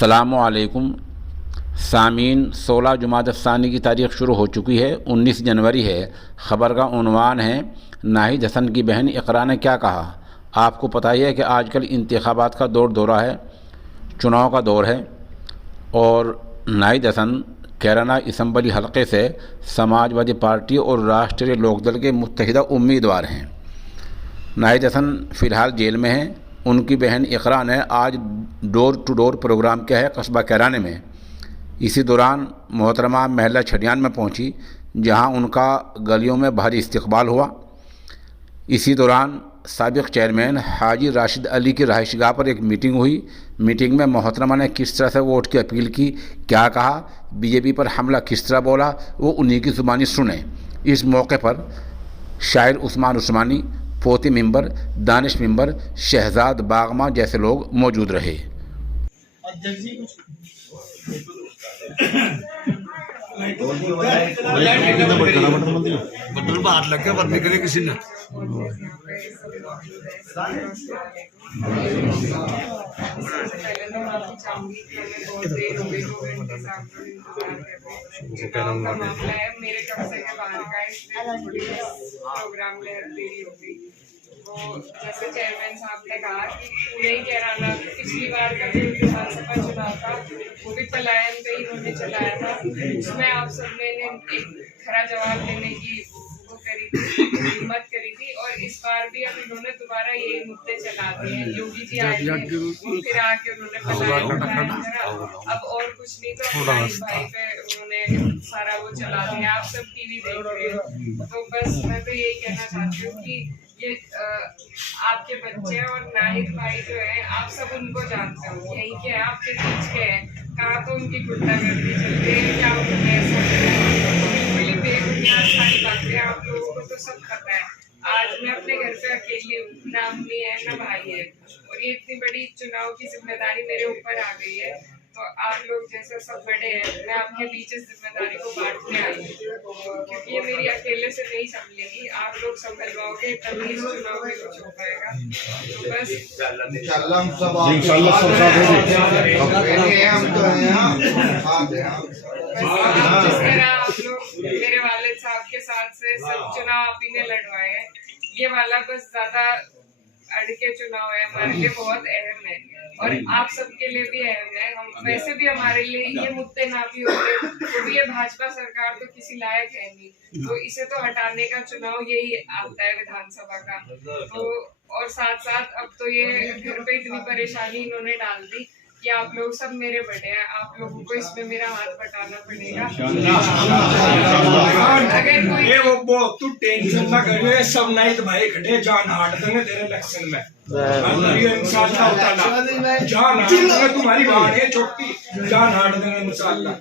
अस्सलामुअलैकुम सामीन। 16 जुमादस्सानी की तारीख़ शुरू हो चुकी है, 19 जनवरी है। ख़बर का उन्वान है नाहिद हसन की बहन इकरा ने क्या कहा। आपको पता ही है कि आजकल इंतखाबात का दौरा है, चुनाव का दौर है और नाहिद हसन कैराना असम्बली हलक़े से समाजवादी पार्टी और राष्ट्रीय लोकदल के मुत्तहिदा उम्मीदवार हैं। नाहिद हसन फ़िलहाल जेल में हैं। उनकी बहन इकरा ने आज डोर टू डोर प्रोग्राम किया है कस्बा कैराने में। इसी दौरान मोहतरमा महल्ला छड़ियान में पहुंची, जहां उनका गलियों में भारी इस्तकबाल हुआ। इसी दौरान साबिक़ चेयरमैन हाजी राशिद अली की रहायशगाह पर एक मीटिंग हुई। मीटिंग में मोहतरमा ने किस तरह से वोट की अपील की, क्या कहा, बीजेपी पर हमला किस तरह बोला, वो उन्हीं की ज़ुबानी सुने। इस मौके पर शायर उस्मान उस्मानी, पोती मेंबर, दानिश मेंबर, शहजाद बागमा जैसे लोग मौजूद रहे। किसी ने मेरे कब्जे के बाहर का प्रोग्राम में देरी हो गई। तो जैसे चेयरमैन साहब ने कहा कि पूरे ही कैराना पिछली बार का जो विधानसभा चुनाव था वो भी पलायन पे इन्होंने चलाया था, उसमें आप सबने एक खरा जवाब देने की वो करी थी, हिम्मत करी थी। और इस बार भी अब इन्होंने दोबारा यही मुद्दे चला दिए हैं। योगी जी आए थे, फिर आके उन्होंने पलायन करा, अब और कुछ नहीं तो भाई पे उन्होंने सारा वो चला दिया। आप सब टीवी देख रहे हो, तो बस मैं तो यही कहना चाहती हूँ कि ये आपके बच्चे और नाहिद भाई जो है, आप सब उनको जानते हो, यही के आपके बीच के हैं। कहाँ तो उनकी गुंडागर्दी चलती है, क्या उन्होंने ऐसा बिल्कुल ही बेबुनियाद सारी बातें आप लोगों को तो सब पता है। आज मैं अपने घर पे अकेली हूँ, ना अम्मी है ना भाई है, और ये इतनी बड़ी चुनाव की जिम्मेदारी मेरे ऊपर आ गई है। तो आप लोग जैसे सब बड़े हैं, मैं आपके बीच इस जिम्मेदारी को बांटने आई हूँ, क्योंकि ये मेरी अकेले से नहीं संभलेगी। आप लोग संभलवाओगे तभी इस चुनाव में कुछ हो पाएगा। तो बस जिस तरह आप लोग मेरे वालिद साहब के साथ से सब चुनाव आप ही ने लड़वाए हैं, ये वाला बस ज्यादा अड़के चुनाव है, हमारे लिए बहुत अहम है और आप सबके लिए भी अहम है। हम वैसे भी हमारे लिए ये मुद्दे ना भी होते तो भी ये भाजपा सरकार तो किसी लायक है नहीं, तो इसे तो हटाने का चुनाव यही आता है विधानसभा का। तो और साथ साथ अब तो ये घर पे इतनी परेशानी इन्होंने डाल दी कि आप लोग सब मेरे बड़े हैं, आप लोगों को इसमें मेरा हाथ बटाना पड़ेगा। अगर कोई वो तू टेंशन ना कर, सब नाहिद भाई खड़े, जान हाट देंगे तेरे इलेक्शन में। इंशाल्लाह जान हाट देंगे, तुम्हारी बात है छोटी, जान हाट देंगे इंशाल्लाह।